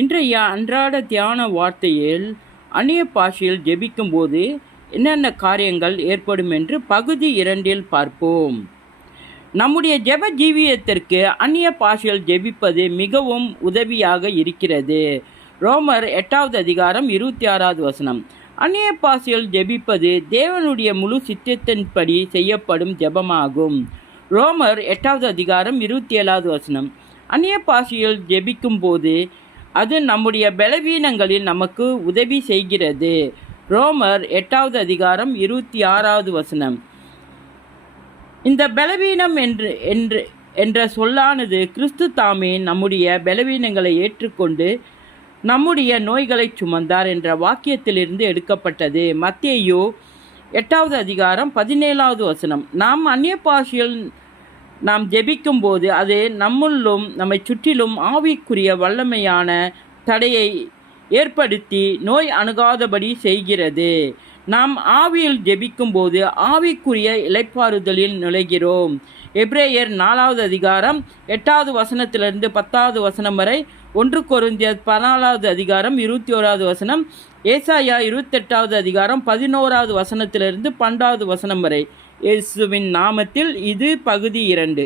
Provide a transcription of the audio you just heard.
இன்றைய அன்றாட தியான வார்த்தையில் அந்நிய பாஷையில் ஜெபிக்கும்போது என்னென்ன காரியங்கள் ஏற்படும் என்று பகுதி 2 பார்ப்போம். நம்முடைய ஜெப ஜீவியத்திற்கு அந்நிய பாஷையில் ஜெபிப்பது மிகவும் உதவியாக இருக்கிறது. ரோமர் 8வது அதிகாரம் 26வது வசனம். அந்நிய பாஷையில் ஜெபிப்பது தேவனுடைய முழு சித்தத்தின்படி செய்யப்படும் ஜெபமாகும். ரோமர் 8வது அதிகாரம் 27வது வசனம். அந்நிய பாஷையில் ஜெபிக்கும் போது அது நம்முடைய பலவீனங்களில் நமக்கு உதவி செய்கிறது. ரோமர் 8வது அதிகாரம் 26வது வசனம். இந்த பலவீனம் என்ற சொல்லானது கிறிஸ்து தாமே நம்முடைய பலவீனங்களை ஏற்றுக்கொண்டு நம்முடைய நோய்களை சுமந்தார் என்ற வாக்கியத்திலிருந்து எடுக்கப்பட்டது. மத்தேயு 8வது அதிகாரம் 17வது வசனம். நாம் அந்நிய பாஷையில் நாம் ஜெபிக்கும் போது அது நம்முள்ளும் நம்மை சுற்றிலும் ஆவிக்குரிய வல்லமையான தடையை ஏற்படுத்தி நோய் அணுகாதபடி செய்கிறது. நாம் ஆவியில் ஜெபிக்கும் போது ஆவிக்குரிய இளைப்பாறுதலில் நுழைகிறோம். எபிரேயர் 4வது அதிகாரம் 8வது வசனத்திலிருந்து 10வது வசனம் வரை, 1 கொரிந்தியர் 14வது அதிகாரம் 21வது வசனம், ஏசாயா 28வது அதிகாரம் 11வது வசனத்திலிருந்து 12வது வசனம் வரை. இயேசுவின் நாமத்தில் இது பகுதி 2.